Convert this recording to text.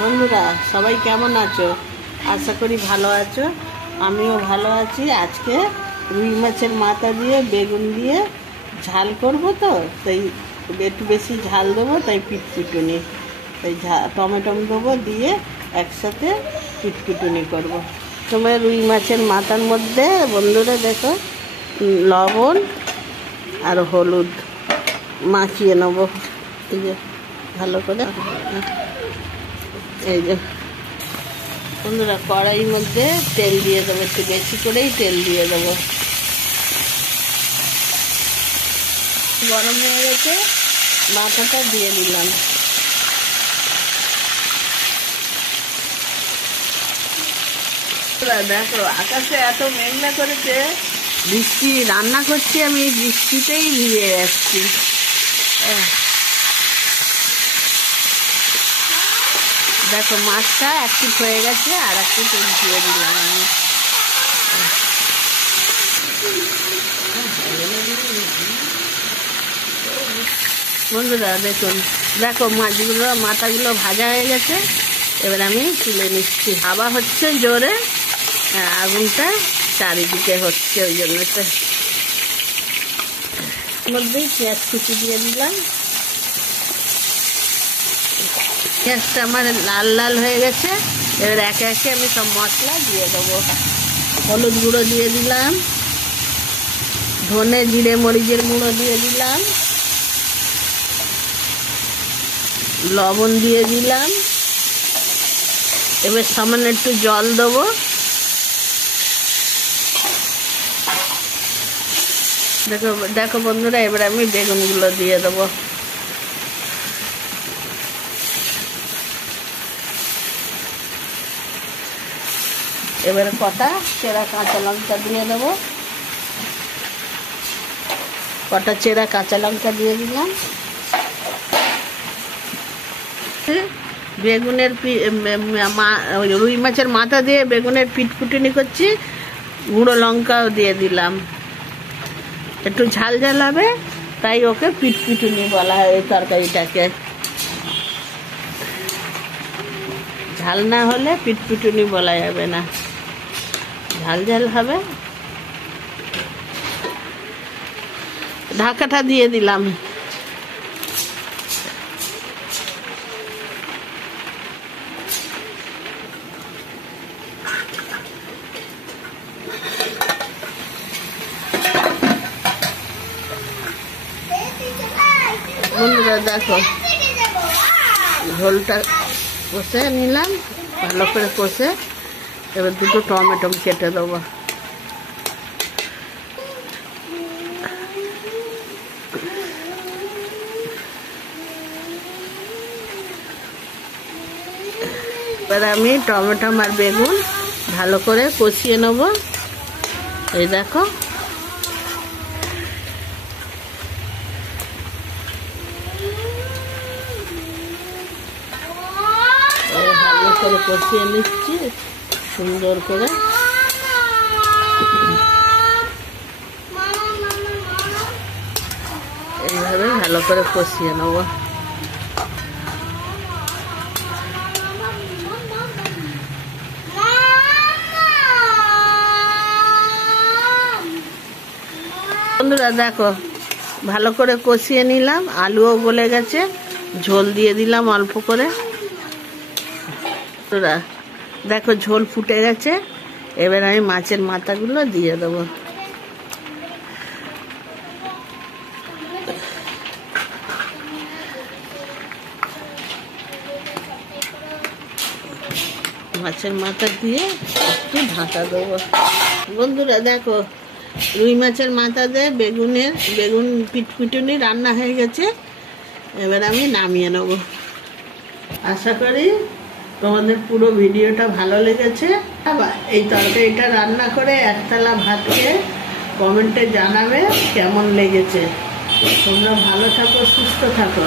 বন্ধুরা সবাই কেমন আছো? আশা করি ভালো আছো। আমিও ভালো আছি। আজকে রুই মাছের মাথা দিয়ে বেগুন দিয়ে ঝাল করব, তো তাই একটু বেশি ঝাল দেবো, তাই পিটপিটুনি, তাই টমেটো দেবো, দিয়ে একসাথে পিটপিটুনি করব। তোমার রুই মাছের মাথার মধ্যে বন্ধুরা দেখো লবণ আর হলুদ মাখিয়ে নেবো, এই যে ভালো করে। এই যে বন্ধুরা কড়াইয়ের মধ্যে তেল দিয়ে দেবো, একটু বেশি করেই তেল দিয়ে দেবো। গরম হয়ে গেছে, মাথাটা দিয়ে দিলাম। দেখো আকাশে এত মেঘলা করেছে, বৃষ্টি রান্না করছি, আমি বৃষ্টিতেই ভিজে যাচ্ছি। দেখো মাছটা একটু হয়ে গেছে, আর একটু তেল দিয়ে দিলাম আমি। বন্ধুরা দেখুন, দেখো মাছগুলো মাথাগুলো ভাজা হয়ে গেছে, এবার আমি তুলে নিচ্ছি। হাওয়া হচ্ছে জোরে, আগুনটা চারিদিকে হচ্ছে, ওই জন্য মধ্যেই পেঁয়াজ কুচি দিয়ে দিলাম। পেঁয়াজটা আমার লাল লাল হয়ে গেছে, এবার একে একে আমি সব মশলা দিয়ে দেবো। হলুদ গুঁড়ো দিয়ে দিলাম, ধনে জিরে মরিচের গুঁড়ো দিয়ে দিলাম, লবণ দিয়ে দিলাম। এবার সামান্য একটু জল দেবো। দেখো দেখো বন্ধুরা, এবার আমি বেগুনগুলো দিয়ে দেবো। এবারে কটা চেরা কাঁচা লঙ্কা দিয়ে দেবো, কটা চেরা কাঁচা লঙ্কা দিয়ে দিলাম। বেগুনের রুই মাছের মাথা দিয়ে বেগুনের পিটকুটুনি করছি, গুঁড়ো লঙ্কাও দিয়ে দিলাম। একটু ঝাল ঝাল হবে, তাই ওকে পিটপিটুনি বলা হয় এই তরকারিটাকে। ঝাল না হলে পিটপিটুনি বলা যাবে না, ঝাল ঝাল হবে। ঢাকাটা দিয়ে দিলাম। বন্ধুরা দেখো ঝোলটা কষে নিলাম, ভালো করে কষে এবার দুটো টমেটো কেটে দেবো। এবার আমি টমেটো আর বেগুন ভালো করে কষিয়ে নেব। এই দেখো ভালো করে কষিয়ে নিচ্ছি সুন্দর করে। এইভাবে ভালো করে কষিয়ে নেব। বন্ধুরা দেখো ভালো করে কষিয়ে নিলাম, আলুও গলে গেছে, ঝোল দিয়ে দিলাম অল্প করে। দেখো ঝোল ফুটে গেছে, এবার আমি মাছের মাথাগুলো দিয়ে দেবো। মাছের মাথা দিয়ে একটু ঢাকা দেবো। বন্ধুরা দেখো রুই মাছের মাথা দিয়ে বেগুন পিটপিটুনি রান্না হয়ে গেছে, এবার আমি নামিয়ে নেব। আশা করি তোমাদের পুরো ভিডিওটা ভালো লেগেছে। এই তরকারিটা রান্না করে একতলা ভাত খেয়ে কমেন্টে জানাবে কেমন লেগেছে। তোমরা ভালো থাকো, সুস্থ থাকো।